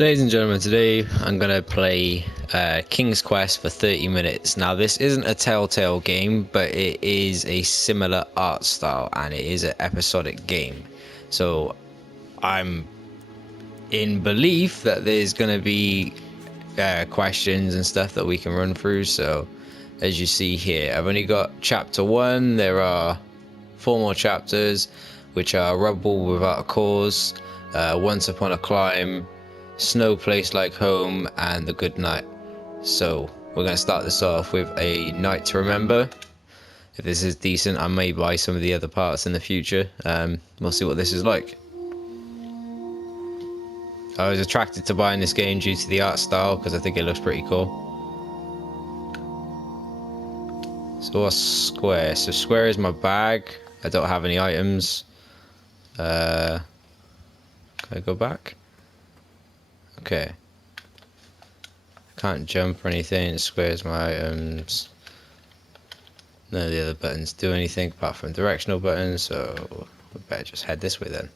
Ladies and gentlemen, today I'm going to play King's Quest for 30 minutes. Now, this isn't a Telltale game, but it is a similar art style and it is an episodic game. So, I'm in belief that there's going to be questions and stuff that we can run through. So, as you see here, I've only got chapter 1. There are 4 more chapters, which are Rebel Without a Cause, Once Upon a Climb, Snow Place Like Home, and The Good Night. So we're going to start this off with A Night to Remember. If this is decent, I may buy some of the other parts in the future. We'll see what this is like. I was attracted to buying this game due to the art style because I think it looks pretty cool. So what's square? So square is my bag. I don't have any items. Can I go back? Okay. Can't jump or anything. Square's my items. None of the other buttons do anything apart from directional buttons, so we better just head this way then.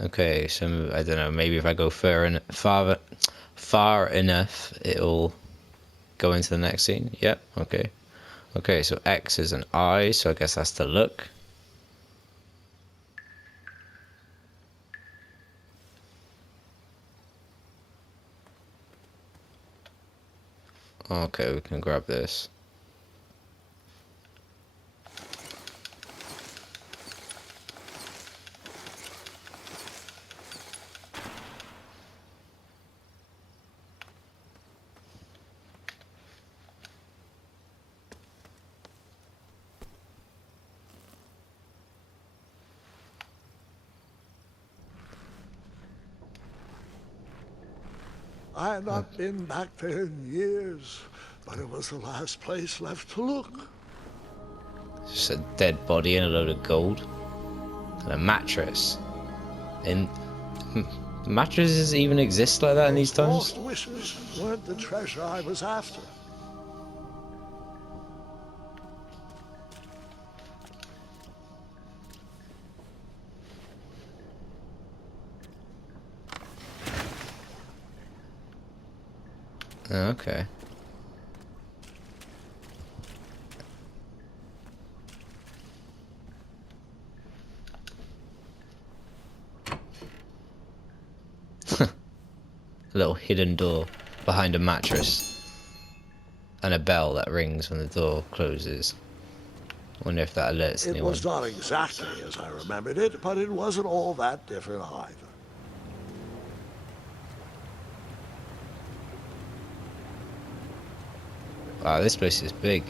Okay, so I don't know, maybe if I go far enough, it'll go into the next scene. Yep, okay. Okay, so X is an eye, so I guess that's to look. Okay, we can grab this. I had not been back there in years, but it was the last place left to look. Just a dead body and a load of gold. And a mattress. And mattresses even exist like that in these times? Lost wishes weren't the treasure I was after. Okay. A little hidden door behind a mattress. And a bell that rings when the door closes. Wonder if that alerts It anyone. was not exactly as I remembered it, but it wasn't all that different either. Wow, this place is big.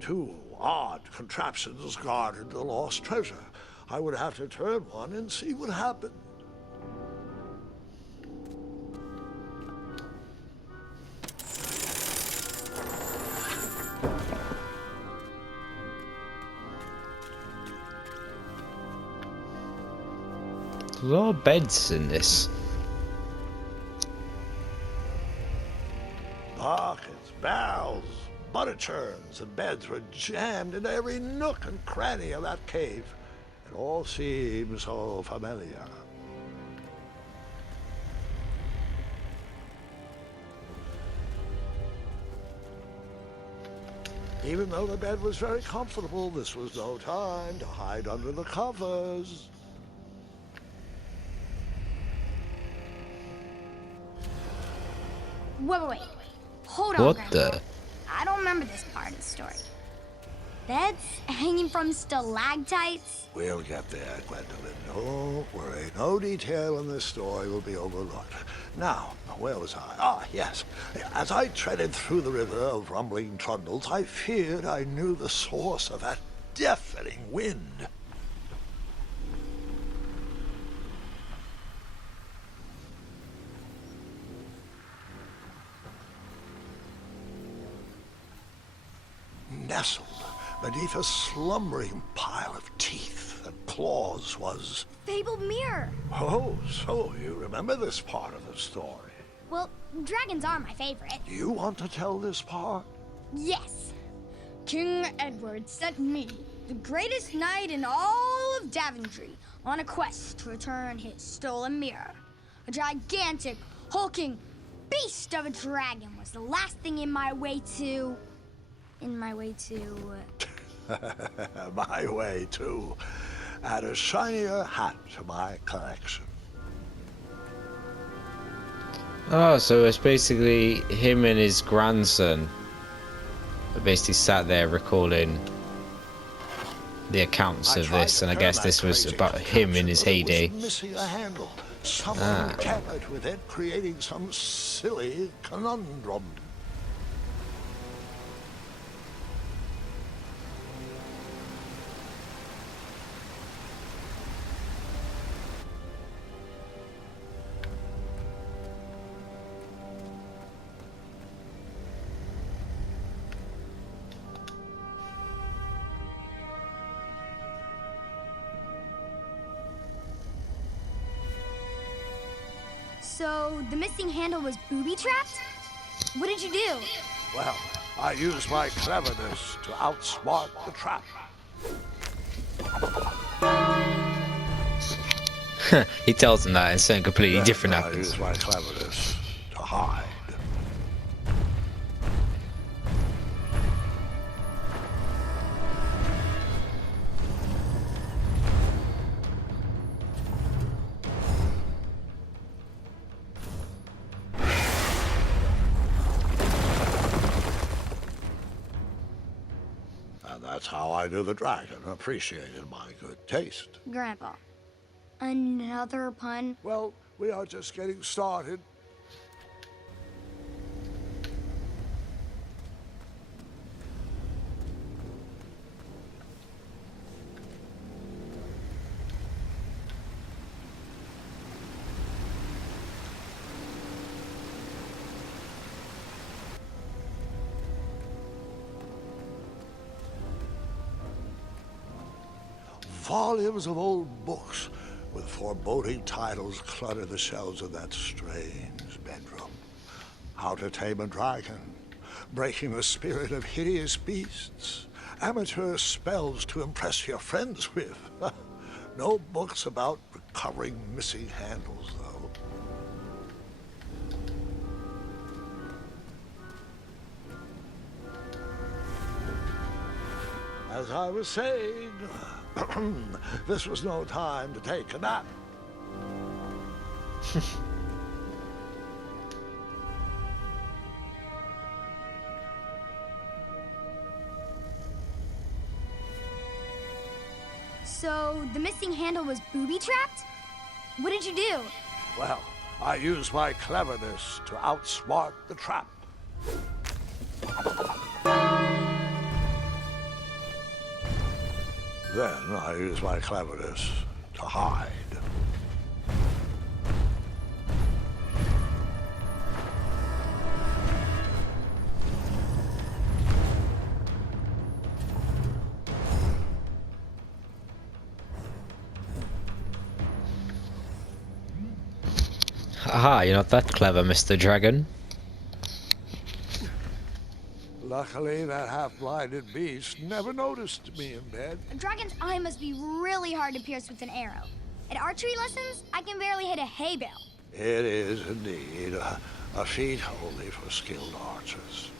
Two odd contraptions guarded the lost treasure. I would have to turn one and see what happened. There's a lot of beds in this. Buckets, barrels, butter churns, and beds were jammed into every nook and cranny of that cave. It all seemed so familiar. Even though the bed was very comfortable, this was no time to hide under the covers. Wait. Hold on, What Grandpa. the? I don't remember this part of the story. Beds hanging from stalactites? We'll get there, Gwendolyn. Don't worry. No detail in this story will be overlooked. Now, where was I? Ah, yes. As I treaded through the river of rumbling trundles, I feared I knew the source of that deafening wind. Nestled Beneath a slumbering pile of teeth and claws was... Fabled mirror. Oh, so you remember this part of the story. Well, dragons are my favorite. Do you want to tell this part? Yes. King Edward sent me, the greatest knight in all of Daventry, on a quest to return his stolen mirror. A gigantic, hulking beast of a dragon was the last thing in my way to... My way to add a shinier hat to my collection. Oh, so it's basically him and his grandson that basically sat there recalling the accounts of this, and I guess this was about him in his heyday. Missing a handle. Someone tampered with it, creating some silly conundrum. So, the missing handle was booby-trapped? What did you do? Well, I used my cleverness to outsmart the trap. He tells him that and something completely Then different I happens. used my cleverness to hide. And that's how I knew the dragon appreciated my good taste. Grandpa, another pun? Well, we are just getting started. Volumes of old books with foreboding titles clutter the shelves of that strange bedroom. How to Tame a Dragon, Breaking the Spirit of Hideous Beasts, Amateur Spells to Impress Your Friends with. No books about recovering missing handles, though. As I was saying, this was no time to take a nap. So, the missing handle was booby-trapped? What did you do? Well, I used my cleverness to outsmart the trap. Then I used my cleverness to hide. Aha, you're not that clever, Mr. Dragon. Luckily, that half-blinded beast never noticed me in bed. A dragon's eye must be really hard to pierce with an arrow. At archery lessons, I can barely hit a hay bale. It is indeed a feat only for skilled archers.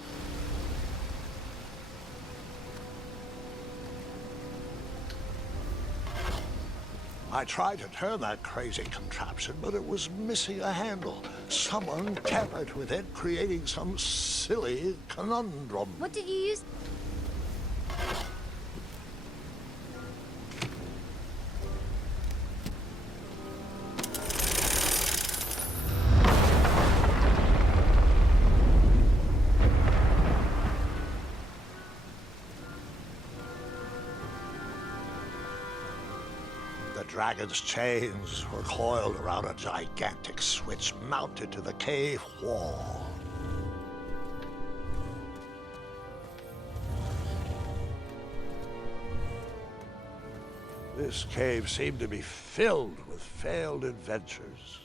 I tried to turn that crazy contraption, but it was missing a handle. Someone tampered with it, creating some silly conundrum. What did you use? The dragon's chains were coiled around a gigantic switch mounted to the cave wall. This cave seemed to be filled with failed adventures.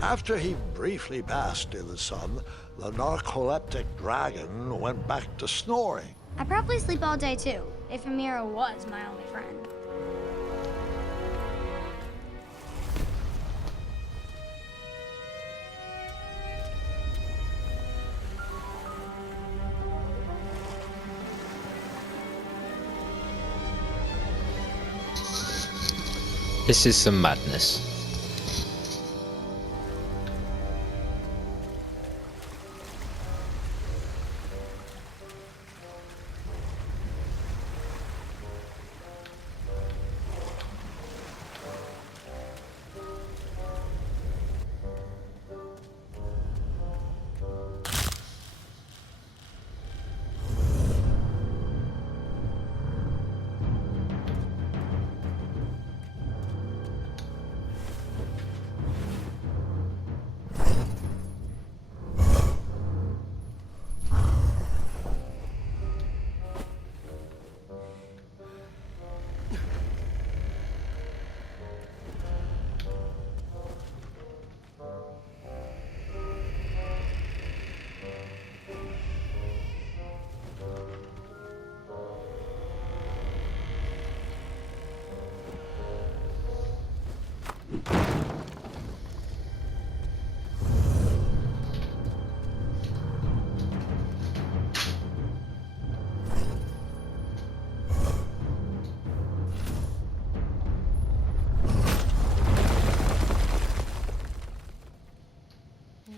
After he briefly basked in the sun, the narcoleptic dragon went back to snoring. I'd probably sleep all day too, if Amira was my only friend. This is some madness.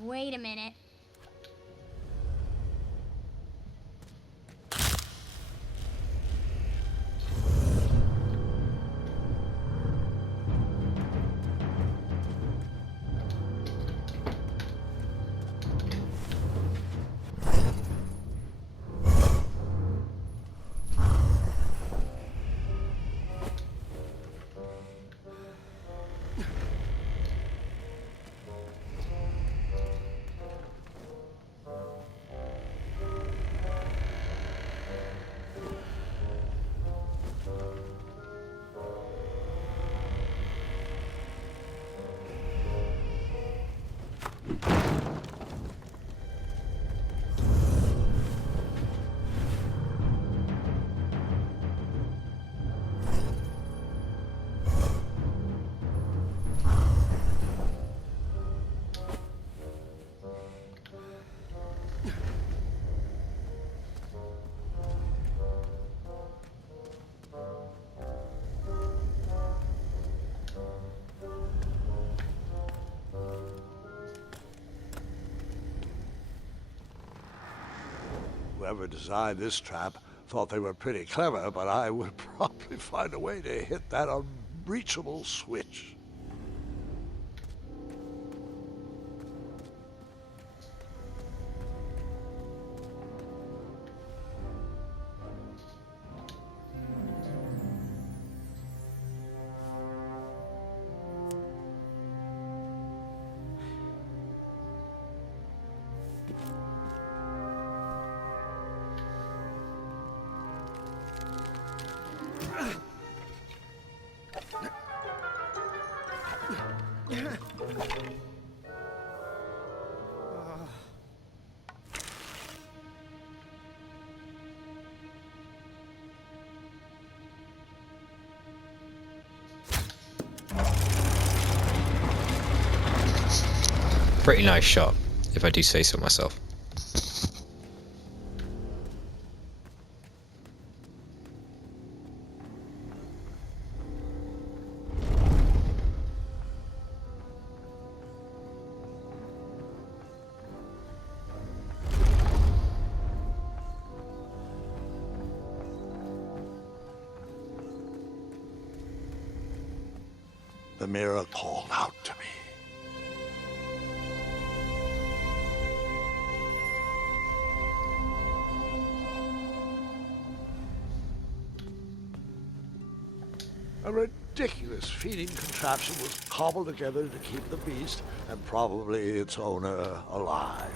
Wait a minute. Whoever designed this trap thought they were pretty clever, but I would probably find a way to hit that unreachable switch. Pretty nice shot, if I do say so myself. The mirror called out to me. A ridiculous feeding contraption was cobbled together to keep the beast and probably its owner alive.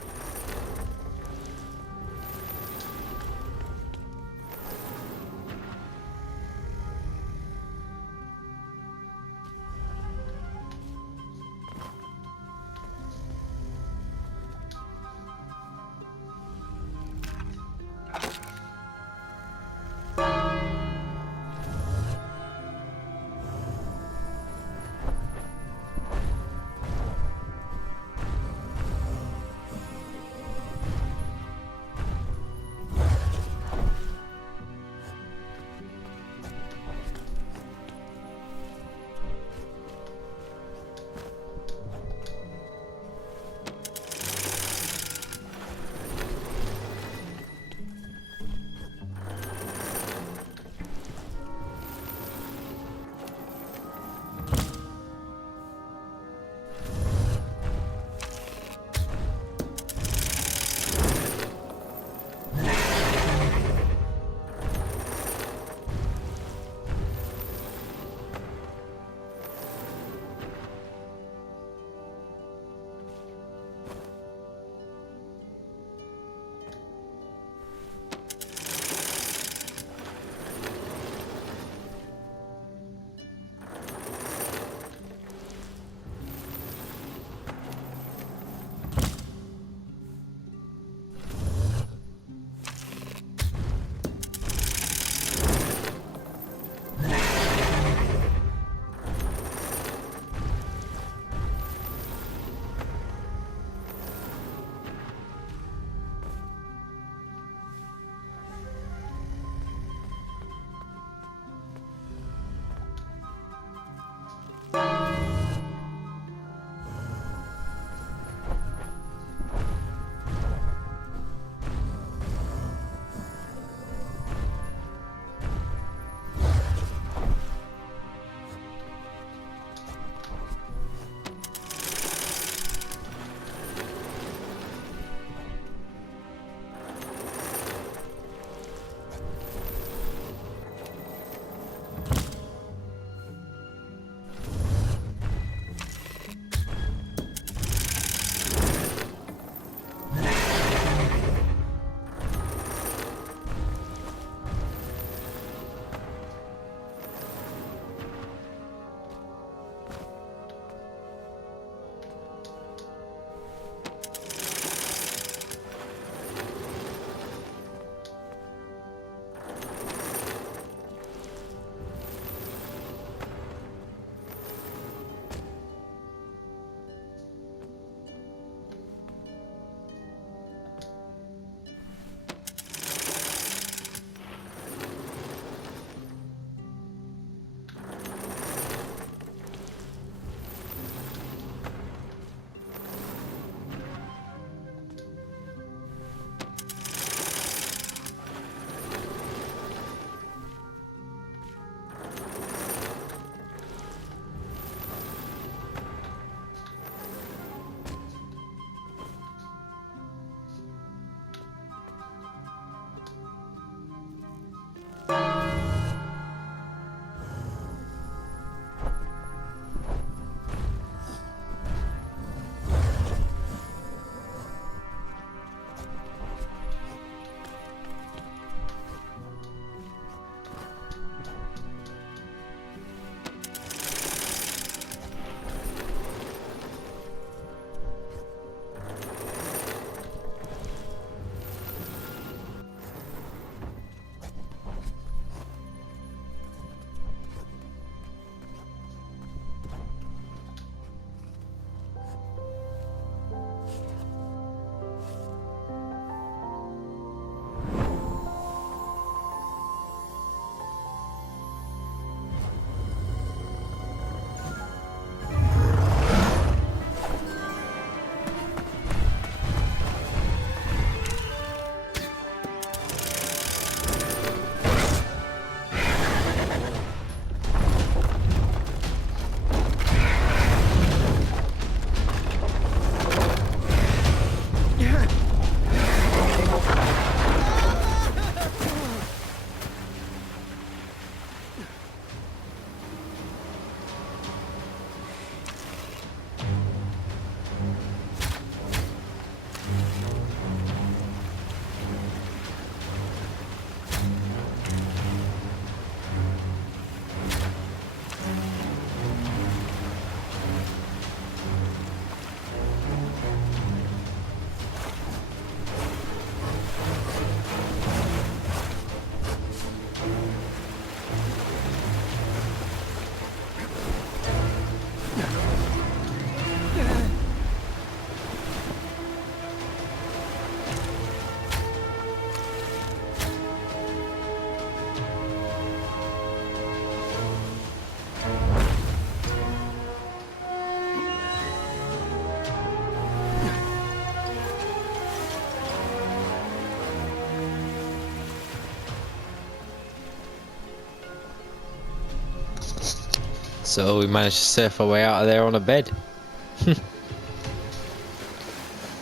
So we managed to surf our way out of there on a bed.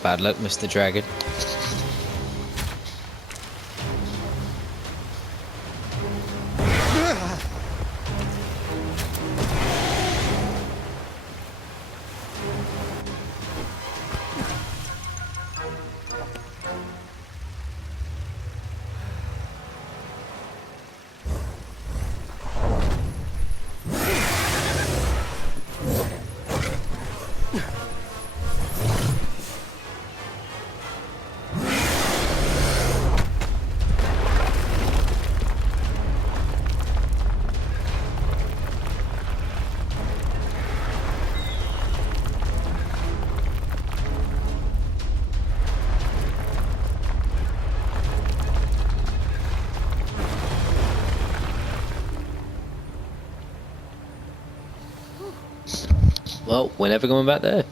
Bad luck, Mr. Dragon. Well, we're never going back there.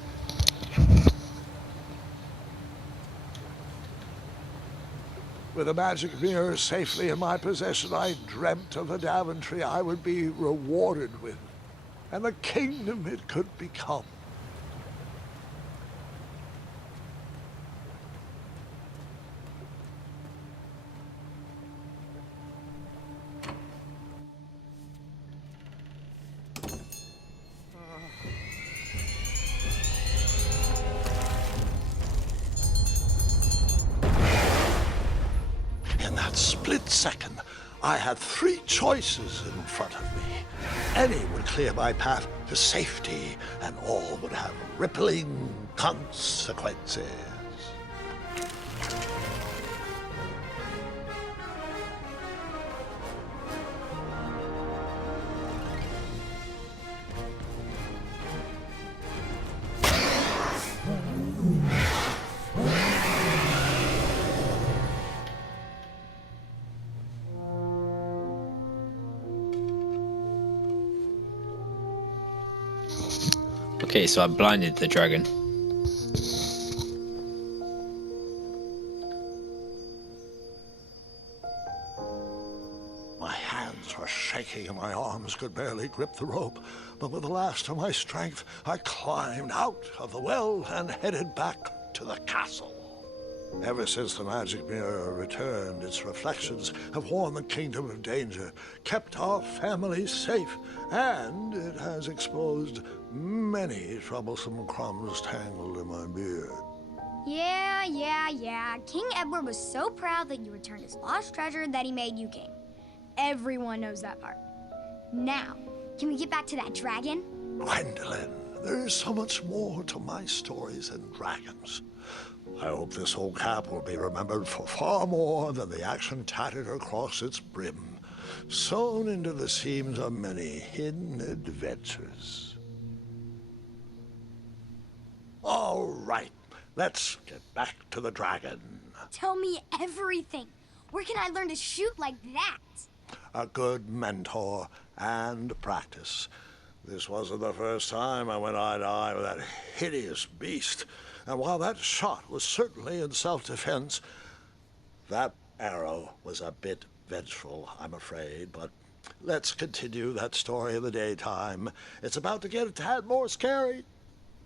With a magic mirror safely in my possession, I dreamt of the Daventry I would be rewarded with, and the kingdom it could become. In that split second, I had three choices in front of me. Any would clear my path to safety, and all would have rippling consequences. Okay, so I blinded the dragon. My hands were shaking and my arms could barely grip the rope, but with the last of my strength, I climbed out of the well and headed back to the castle. Ever since the magic mirror returned, its reflections have warned the kingdom of danger, kept our family safe, and it has exposed many troublesome crumbs tangled in my beard. Yeah. King Edward was so proud that you returned his lost treasure that he made you king. Everyone knows that part. Now, can we get back to that dragon? Gwendolyn, there is so much more to my stories than dragons. I hope this old cap will be remembered for far more than the action tattered across its brim, sewn into the seams of many hidden adventures. All right, let's get back to the dragon. Tell me everything. Where can I learn to shoot like that? A good mentor and practice. This wasn't the first time I went eye to eye with that hideous beast. And while that shot was certainly in self-defense, that arrow was a bit vengeful, I'm afraid. But let's continue that story in the daytime. It's about to get a tad more scary.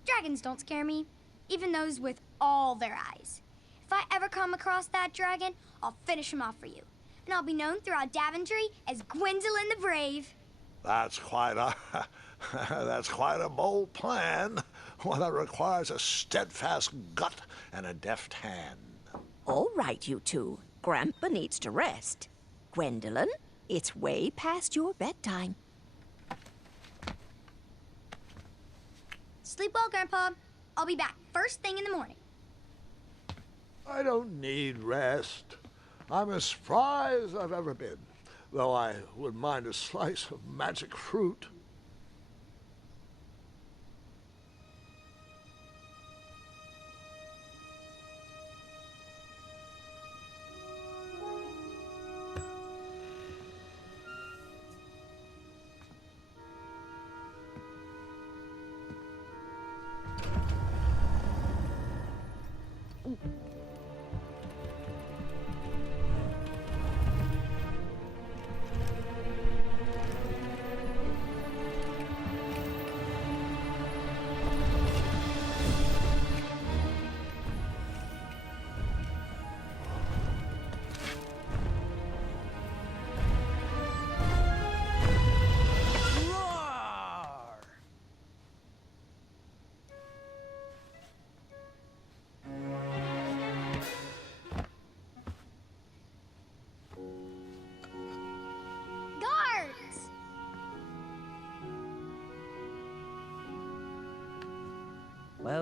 Dragons don't scare me, even those with all their eyes. If I ever come across that dragon, I'll finish him off for you. And I'll be known throughout Daventry as Gwendolyn the Brave. That's quite a bold plan. One that requires a steadfast gut and a deft hand. All right, you two. Grandpa needs to rest. Gwendolyn, it's way past your bedtime. Sleep well, Grandpa. I'll be back first thing in the morning. I don't need rest. I'm as spry as I've ever been, though I wouldn't mind a slice of magic fruit.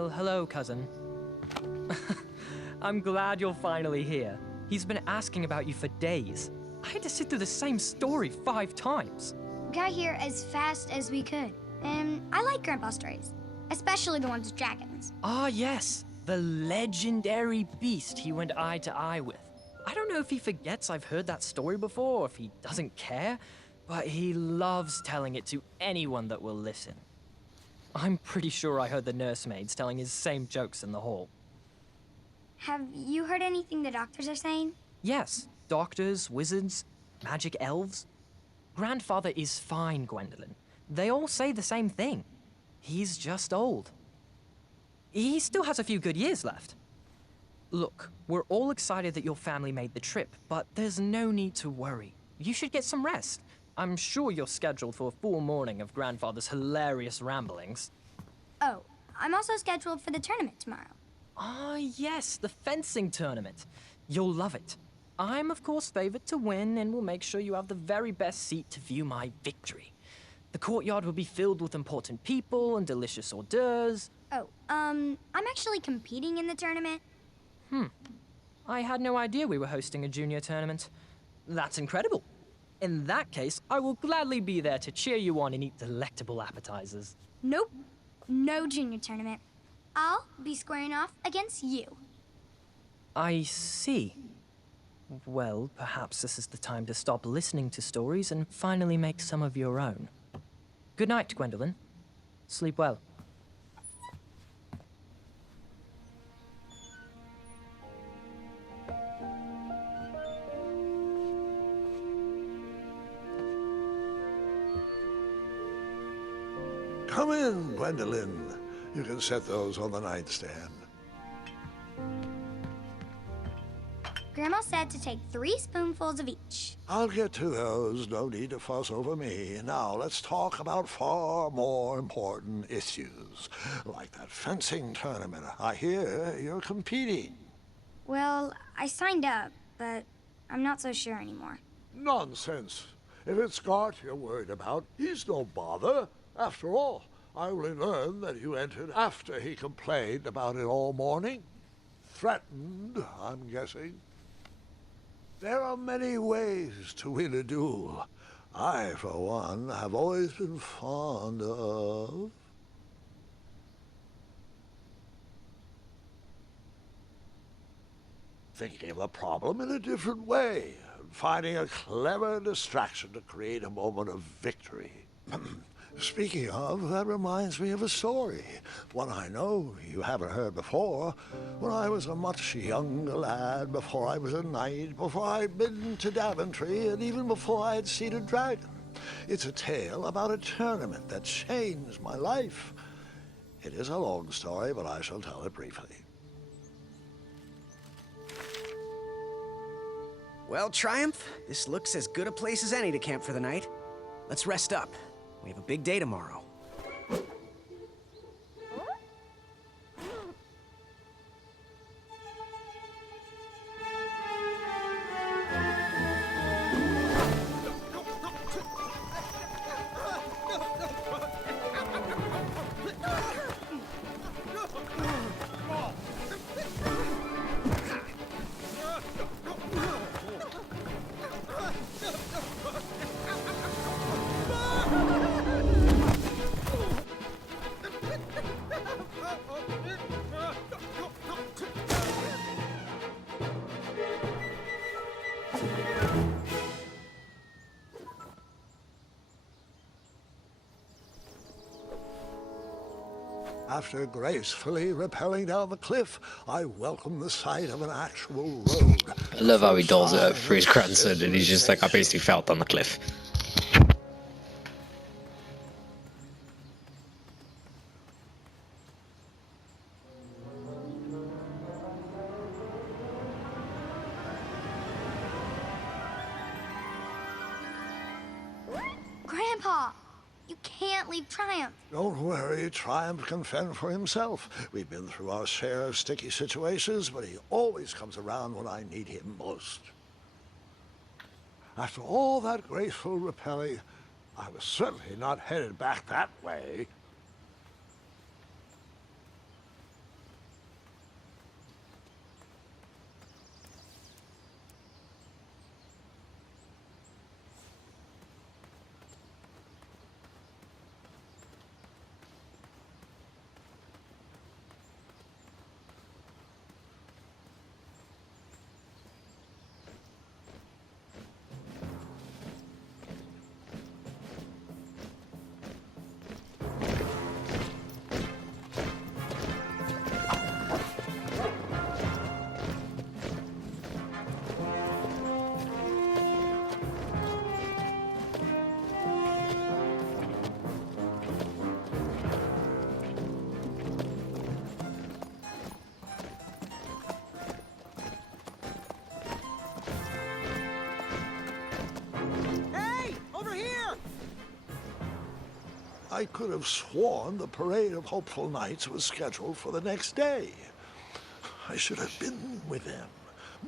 Well, hello, cousin. I'm glad you're finally here. He's been asking about you for days. I had to sit through the same story 5 times. We got here as fast as we could. And I like Grandpa's stories, especially the ones with dragons. Ah, yes. The legendary beast he went eye to eye with. I don't know if he forgets I've heard that story before or if he doesn't care, but he loves telling it to anyone that will listen. I'm pretty sure I heard the nursemaids telling his same jokes in the hall. Have you heard anything the doctors are saying? Yes, doctors, wizards, magic elves. Grandfather is fine, Gwendolyn. They all say the same thing. He's just old. He still has a few good years left. Look, we're all excited that your family made the trip, but there's no need to worry. You should get some rest. I'm sure you're scheduled for a full morning of Grandfather's hilarious ramblings. Oh, I'm also scheduled for the tournament tomorrow. Ah, yes, the fencing tournament. You'll love it. I'm, of course, favored to win and will make sure you have the very best seat to view my victory. The courtyard will be filled with important people and delicious hors d'oeuvres. Oh, I'm actually competing in the tournament. I had no idea we were hosting a junior tournament. That's incredible. In that case, I will gladly be there to cheer you on and eat delectable appetizers. Nope, no junior tournament. I'll be squaring off against you. I see. Well, perhaps this is the time to stop listening to stories and finally make some of your own. Good night, Gwendolyn. Sleep well. Come in, Gwendolyn. You can set those on the nightstand. Grandma said to take 3 spoonfuls of each. I'll get to those. No need to fuss over me. Now, let's talk about far more important issues, like that fencing tournament. I hear you're competing. Well, I signed up, but I'm not so sure anymore. Nonsense. If it's Scott you're worried about, he's no bother. After all, I only learned that you entered after he complained about it all morning. Threatened, I'm guessing. There are many ways to win a duel. I, for one, have always been fond of... thinking of a problem in a different way, finding a clever distraction to create a moment of victory. Speaking of, that reminds me of a story, one I know you haven't heard before. When I was a much younger lad, before I was a knight, before I'd been to Daventry, and even before I had seen a dragon. It's a tale about a tournament that changed my life. It is a long story, but I shall tell it briefly. Well, Triumph, this looks as good a place as any to camp for the night. Let's rest up. We have a big day tomorrow. After gracefully rappelling down the cliff, I welcome the sight of an actual road. I love how he does it for his grandson, and he's just like, I basically fell on the cliff. Grandpa, you can't leave Triumph. Don't worry, Triumph can fend for himself. We've been through our share of sticky situations, but he always comes around when I need him most. After all that graceful rappelling, I was certainly not headed back that way. I could have sworn the parade of hopeful knights was scheduled for the next day. I should have been with them,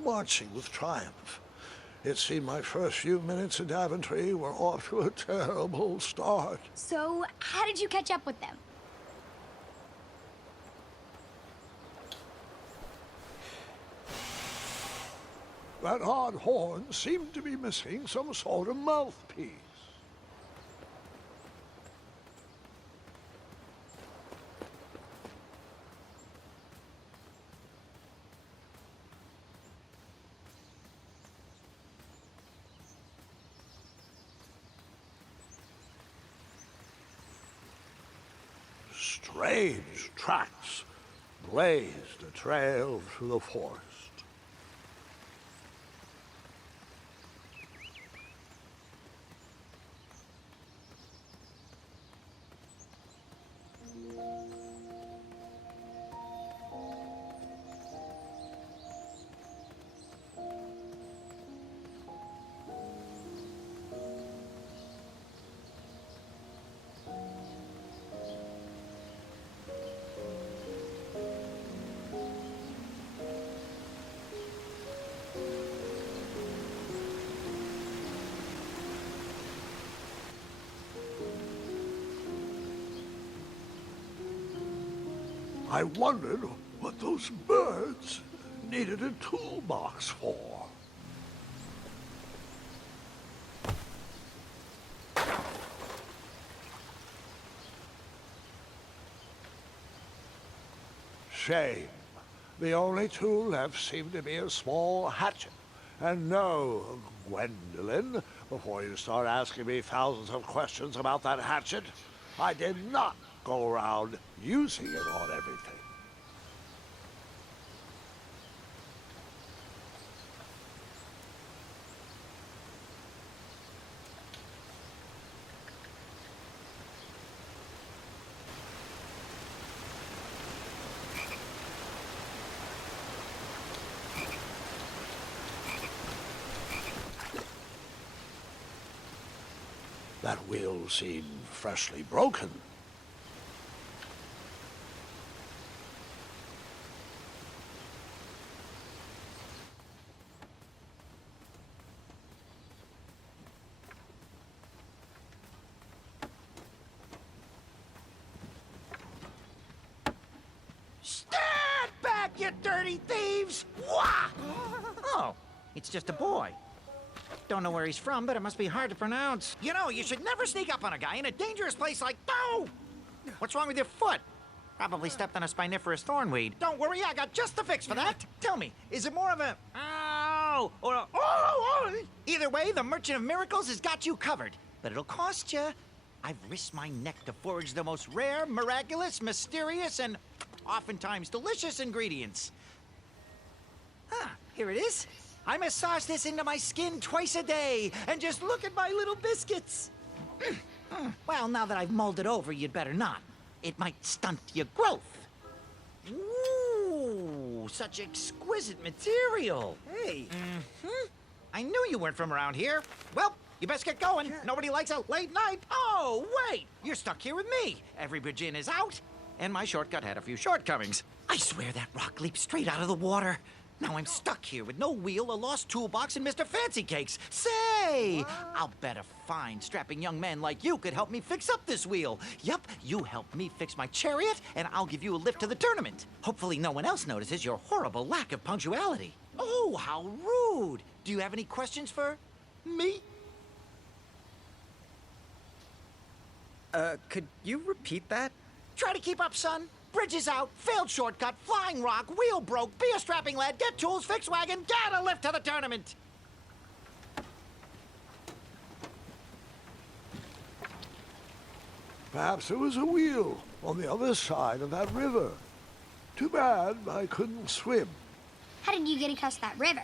marching with triumph. It seemed my first few minutes in Daventry were off to a terrible start. So, how did you catch up with them? That odd horn seemed to be missing some sort of mouthpiece. Strange tracks blazed a trail through the forest. I wondered what those birds needed a toolbox for. Shame. The only tool left seemed to be a small hatchet. And no, Gwendolyn, before you start asking me thousands of questions about that hatchet, I did not go around using it on everything. That wheel seemed freshly broken. Stand back, you dirty thieves! Wah! Oh, it's just a boy. Don't know where he's from, but it must be hard to pronounce. You know, you should never sneak up on a guy in a dangerous place like... No! What's wrong with your foot? Probably stepped on a spiniferous thornweed. Don't worry, I got just the fix for that. Tell me, is it more of a... Ow! Or a... Oh! Either way, the Merchant of Miracles has got you covered. But it'll cost you. I've risked my neck to forage the most rare, miraculous, mysterious, and oftentimes delicious ingredients. Ah, here it is. I massage this into my skin twice a day, and just look at my little biscuits. Well, now that I've mulled it over, you'd better not. It might stunt your growth. Ooh, such exquisite material. Hey, I knew you weren't from around here. Well, you best get going. Nobody likes a late night. Oh, wait, you're stuck here with me. Every bridge in is out, and my shortcut had a few shortcomings. I swear that rock leaped straight out of the water. Now I'm stuck here with no wheel, a lost toolbox, and Mr. Fancy Cakes. Say, I'll bet a fine, strapping young man like you could help me fix up this wheel. Yup, you help me fix my chariot, and I'll give you a lift to the tournament. Hopefully no one else notices your horrible lack of punctuality. Oh, how rude. Do you have any questions for me? could you repeat that? Try to keep up, son. Bridges out, failed shortcut, flying rock, wheel broke, be a strapping lad, get tools, fix wagon, get a lift to the tournament. Perhaps there was a wheel on the other side of that river. Too bad I couldn't swim. How did you get across that river?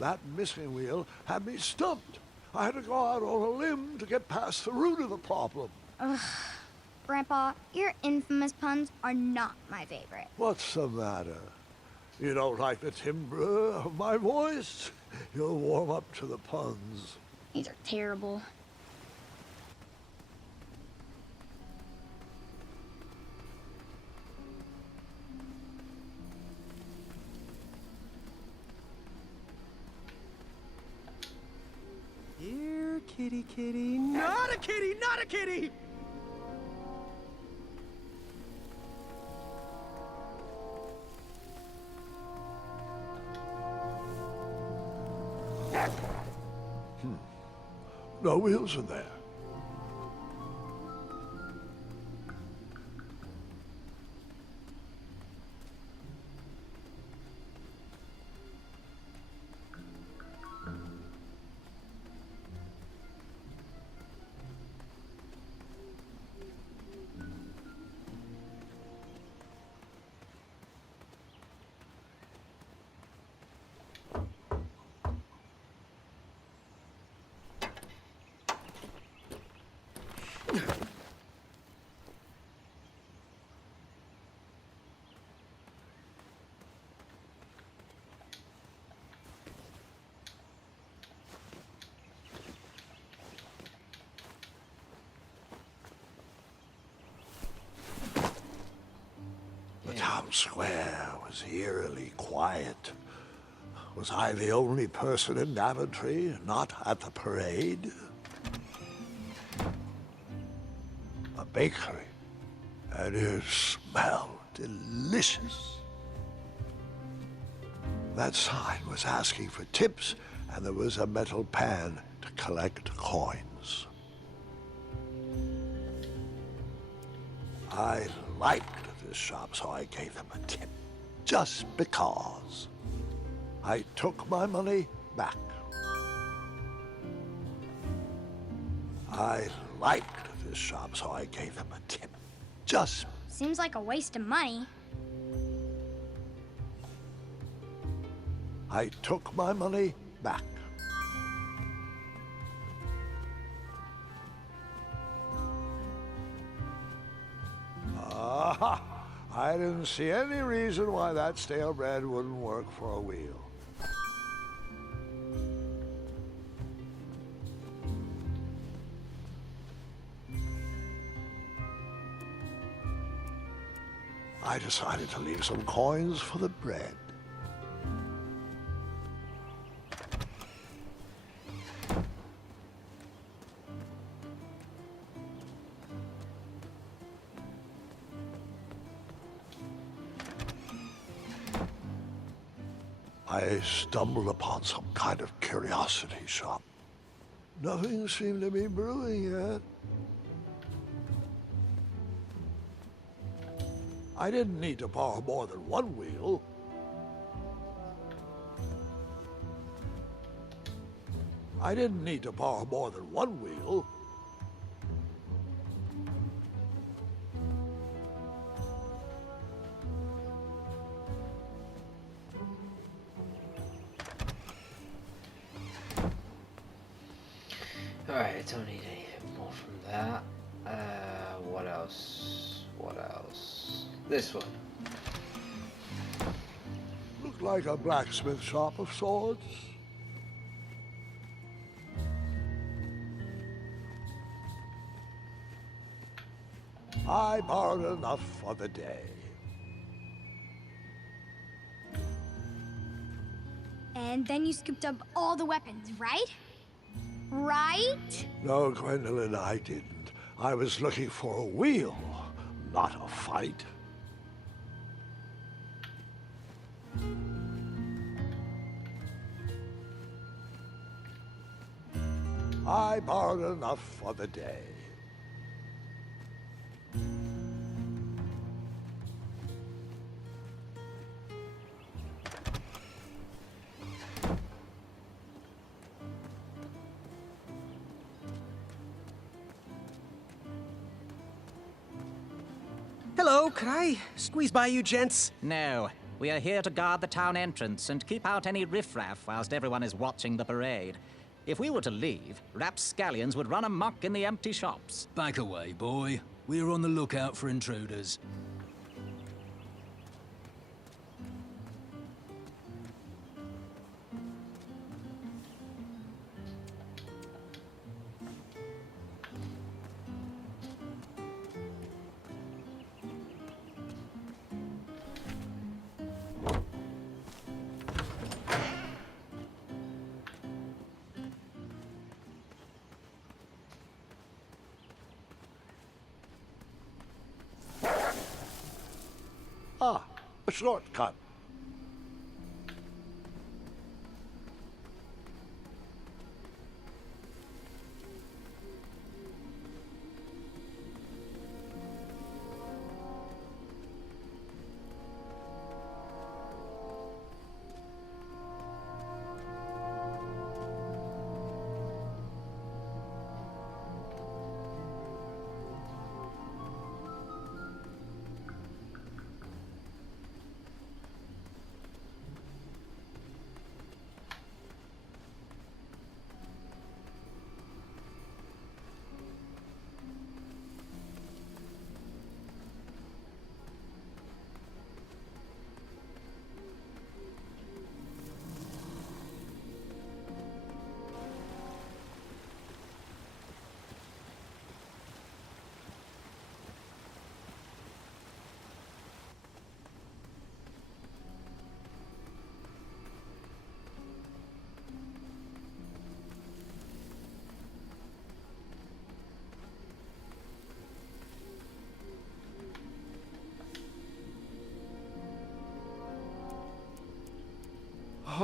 That missing wheel had me stumped. I had to go out on a limb to get past the root of the problem. Grandpa, your infamous puns are not my favorite. What's the matter? You don't like the timbre of my voice? You'll warm up to the puns. These are terrible. Here, kitty, kitty. Not a kitty, not a kitty! No wheels in there. The town square was eerily quiet. Was I the only person in Daventry not at the parade? A bakery, and it smelled delicious. That sign was asking for tips, and there was a metal pan to collect coins. I liked this shop, so I gave them a tip, just because. I took my money back. I liked this shop, so I gave them a tip, just. Seems like a waste of money. I took my money back. Aha! I didn't see any reason why that stale bread wouldn't work for a wheel. I decided to leave some coins for the bread. I stumbled upon some kind of curiosity shop. Nothing seemed to be brewing yet. I didn't need to borrow more than one wheel. I didn't need to borrow more than one wheel. Alright, I don't need anything more from that. What else? What else? This one. Looked like a blacksmith shop of sorts. I borrowed enough for the day. And then you scooped up all the weapons, right? Right? No, Gwendolyn, I didn't. I was looking for a wheel, not a fight. I borrowed enough for the day. Hello, could I squeeze by you gents? No, we are here to guard the town entrance and keep out any riffraff whilst everyone is watching the parade. If we were to leave, rapscallions would run amok in the empty shops. Back away, boy. We're on the lookout for intruders. Ah, a shortcut.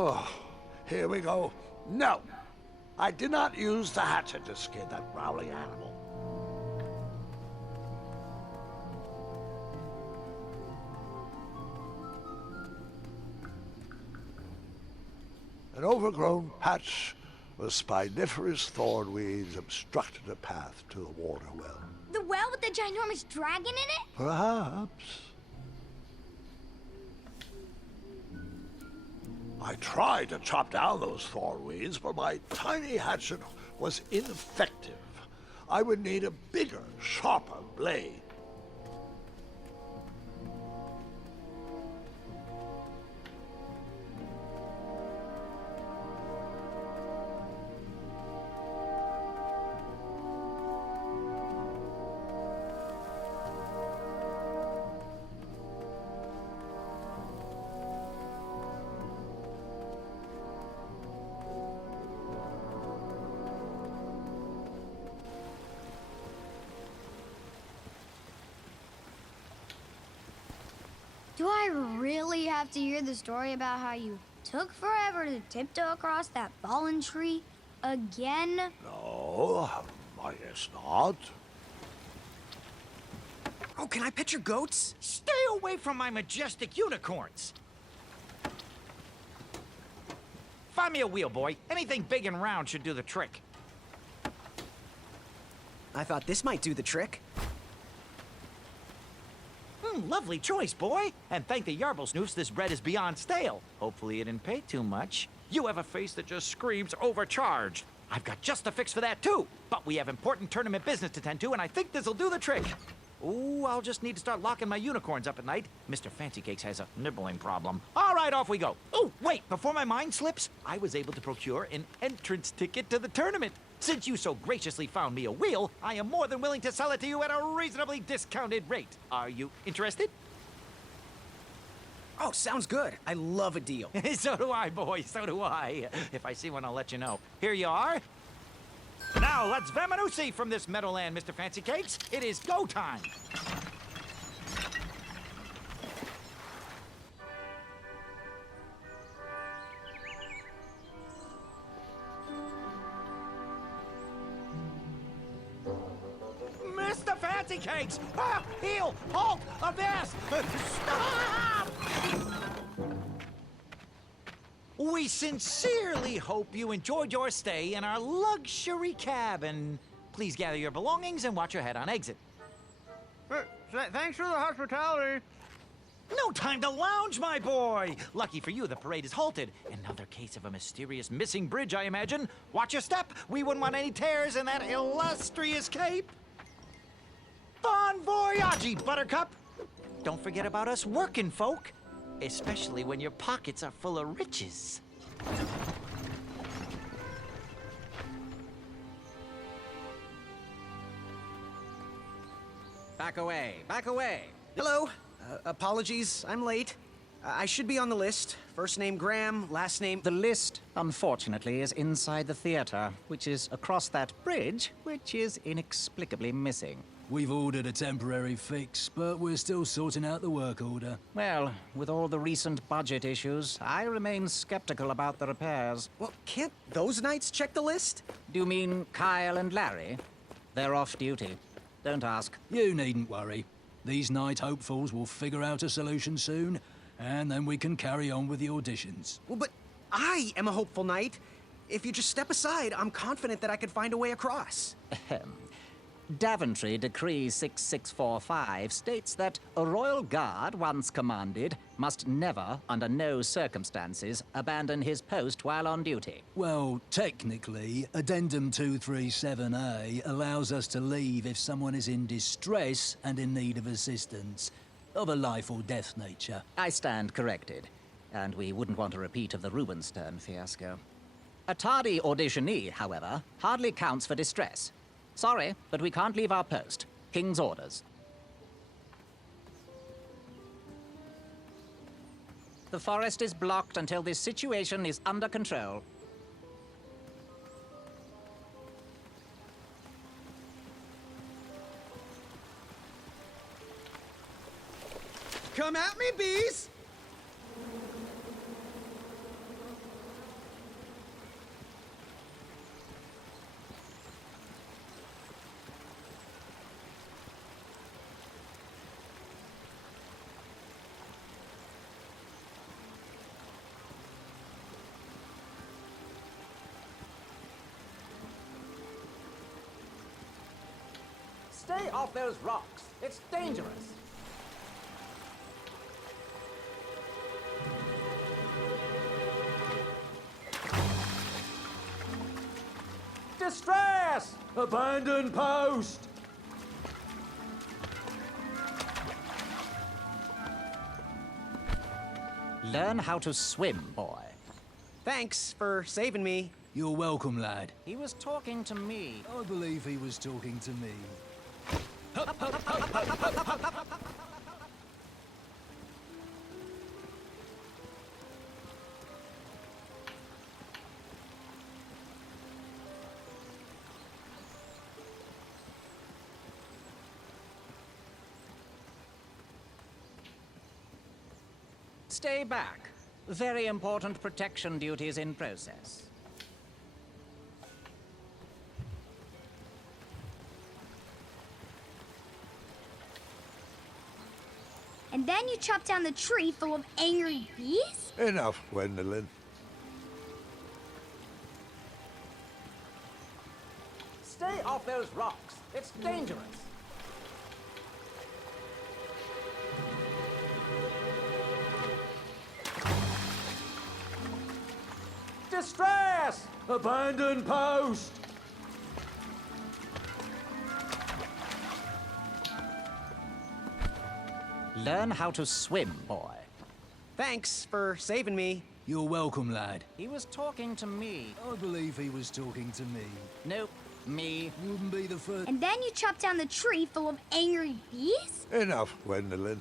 Oh, here we go. No, I did not use the hatchet to skin that growling animal. An overgrown patch of spiniferous thornweeds obstructed a path to the water well. The well with the ginormous dragon in it? Perhaps. I tried to chop down those thornweeds, but my tiny hatchet was ineffective. I would need a bigger, sharper blade. Do I really have to hear the story about how you took forever to tiptoe across that fallen tree again? No, I guess not. Oh, can I pet your goats? Stay away from my majestic unicorns! Find me a wheel, boy. Anything big and round should do the trick. I thought this might do the trick. Lovely choice, boy. And thank the Yarblesnoofs, this bread is beyond stale. Hopefully it didn't pay too much. You have a face that just screams overcharged. I've got just a fix for that, too. But we have important tournament business to tend to, and I think this'll do the trick. Ooh, I'll just need to start locking my unicorns up at night. Mr. Fancy Cakes has a nibbling problem. All right, off we go. Oh, wait, before my mind slips, I was able to procure an entrance ticket to the tournament. Since you so graciously found me a wheel, I am more than willing to sell it to you at a reasonably discounted rate. Are you interested? Oh, sounds good. I love a deal. So do I, boy, so do I. If I see one, I'll let you know. Here you are. Now, let's Vamanusi from this meadowland, Mr. Fancy Cakes. It is go time. Mr. Fancy Cakes! Ah, heel! Halt! Avast! Stop! We sincerely hope you enjoyed your stay in our luxury cabin. Please gather your belongings and watch your head on exit. Thanks for the hospitality. No time to lounge, my boy! Lucky for you, the parade is halted. Another case of a mysterious missing bridge, I imagine. Watch your step. We wouldn't want any tears in that illustrious cape. Bon voyage, Buttercup! Don't forget about us working folk, especially when your pockets are full of riches. Back away, back away. Hello. Apologies, I'm late. I should be on the list. First name Graham, last name... The list, unfortunately, is inside the theater, which is across that bridge, which is inexplicably missing. We've ordered a temporary fix, but we're still sorting out the work order. Well, with all the recent budget issues, I remain skeptical about the repairs. Well, can't those knights check the list? Do you mean Kyle and Larry? They're off duty. Don't ask. You needn't worry. These night hopefuls will figure out a solution soon, and then we can carry on with the auditions. Well, but I am a hopeful knight. If you just step aside, I'm confident that I could find a way across. Ahem. Daventry Decree 6645 states that a royal guard, once commanded, must never, under no circumstances, abandon his post while on duty. Well, technically, Addendum 237A allows us to leave if someone is in distress and in need of assistance, of a life or death nature. I stand corrected, and we wouldn't want a repeat of the Rubenstern fiasco. A tardy auditionee, however, hardly counts for distress. Sorry, but we can't leave our post. King's orders. The forest is blocked until this situation is under control. Come at me, bees! Stay off those rocks. It's dangerous. Distress! Abandon post! Learn how to swim, boy. Thanks for saving me. You're welcome, lad. He was talking to me. I believe he was talking to me. Stay back. Very important protection duties in process. And then you chop down the tree full of angry bees? Enough, Gwendolyn. Stay off those rocks. It's dangerous. Distress! Abandon post! Learn how to swim, boy. Thanks for saving me. You're welcome, lad. He was talking to me. I believe he was talking to me. Nope, me. Wouldn't be the first. And then you chop down the tree full of angry bees? Enough, Gwendolyn.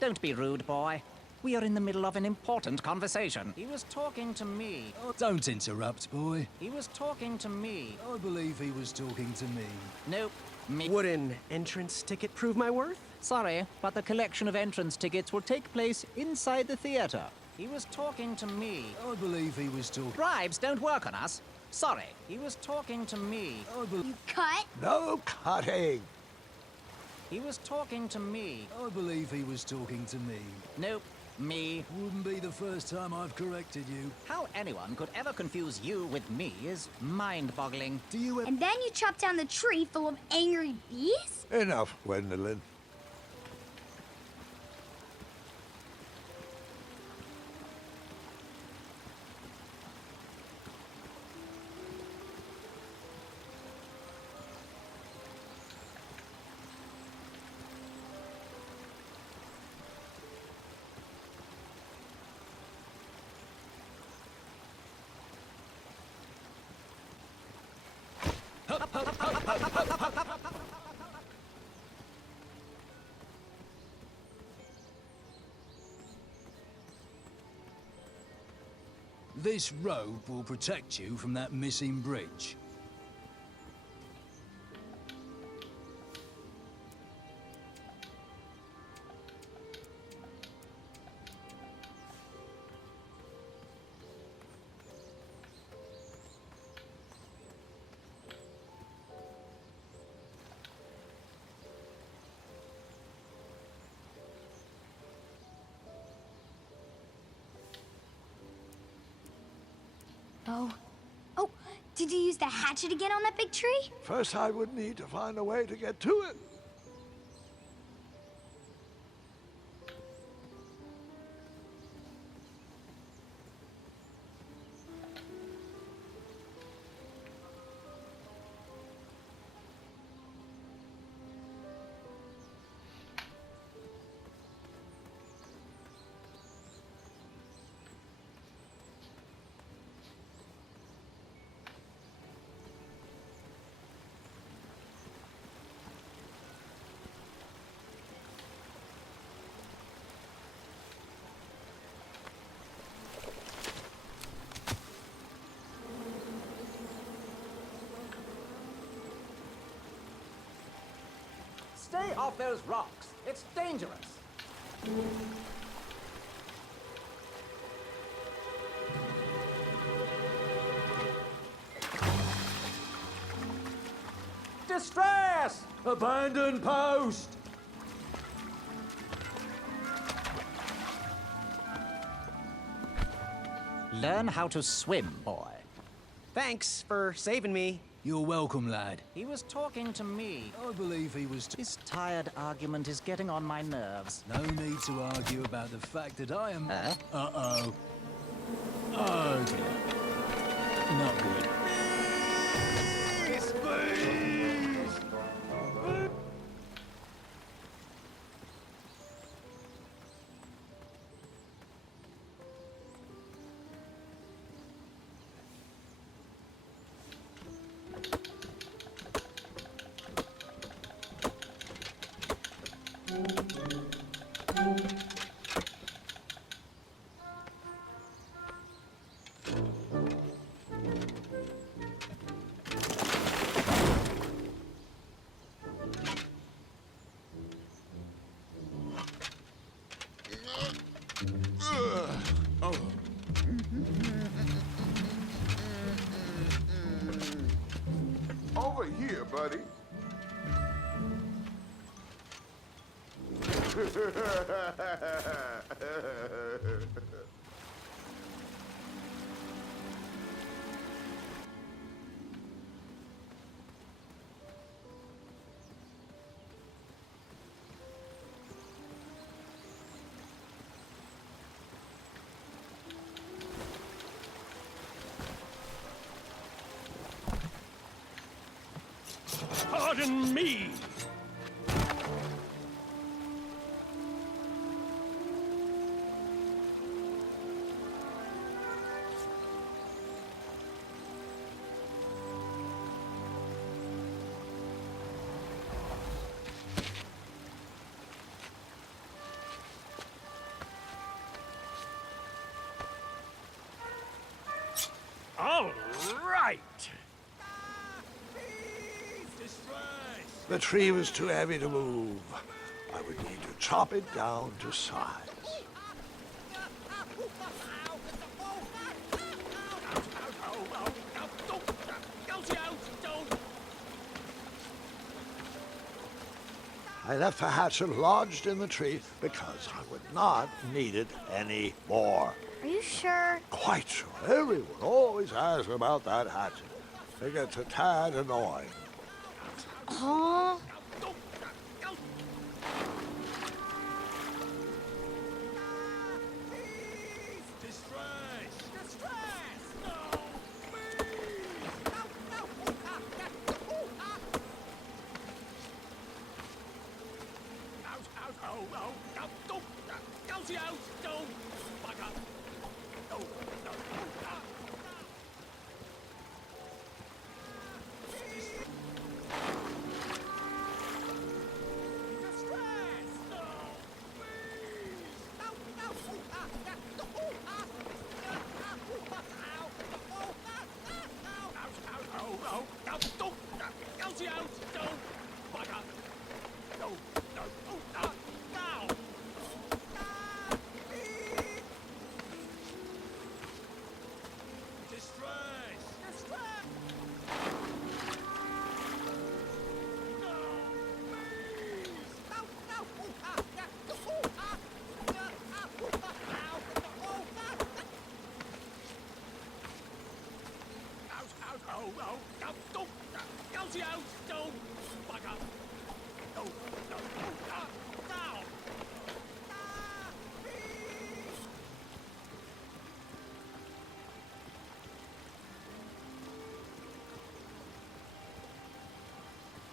Don't be rude, boy. We are in the middle of an important conversation. He was talking to me. Oh, don't interrupt, boy. He was talking to me. I believe he was talking to me. Nope, me. Would an entrance ticket prove my worth? Sorry, but the collection of entrance tickets will take place inside the theater. He was talking to me. I believe he was talking. Bribes don't work on us. Sorry, he was talking to me. You cut? No cutting. He was talking to me. I believe he was talking to me. Nope, me. Wouldn't be the first time I've corrected you. How anyone could ever confuse you with me is mind-boggling. Do you ever... And then you chop down the tree full of angry bees? Enough, Gwendolyn. This rope will protect you from that missing bridge. Oh, did you use the hatchet again on that big tree? First, I would need to find a way to get to it. Stay off those rocks. It's dangerous. Distress! Abandon post! Learn how to swim, boy. Thanks for saving me. You're welcome, lad. He was talking to me. I believe he was... His tired argument is getting on my nerves. No need to argue about the fact that I am... Huh? Uh-oh. Oh, dear. Not good. Over here, buddy. Pardon me! All right! The tree was too heavy to move. I would need to chop it down to size. I left the hatchet lodged in the tree because I would not need it anymore. Are you sure? Quite sure. Everyone always asks about that hatchet. It gets a tad annoying. Oh.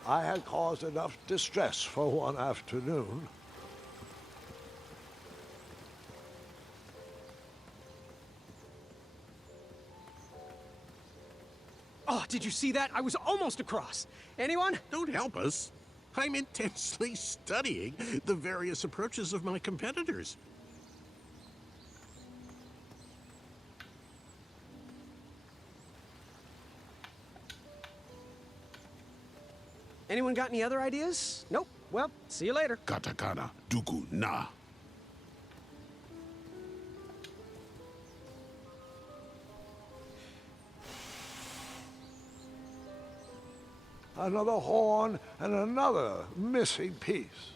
I had caused enough distress for one afternoon. Oh, did you see that? I was almost across. Anyone? Don't help us. I'm intensely studying the various approaches of my competitors. Anyone got any other ideas? Nope. Well, see you later. Katakana duku na. Another horn and another missing piece.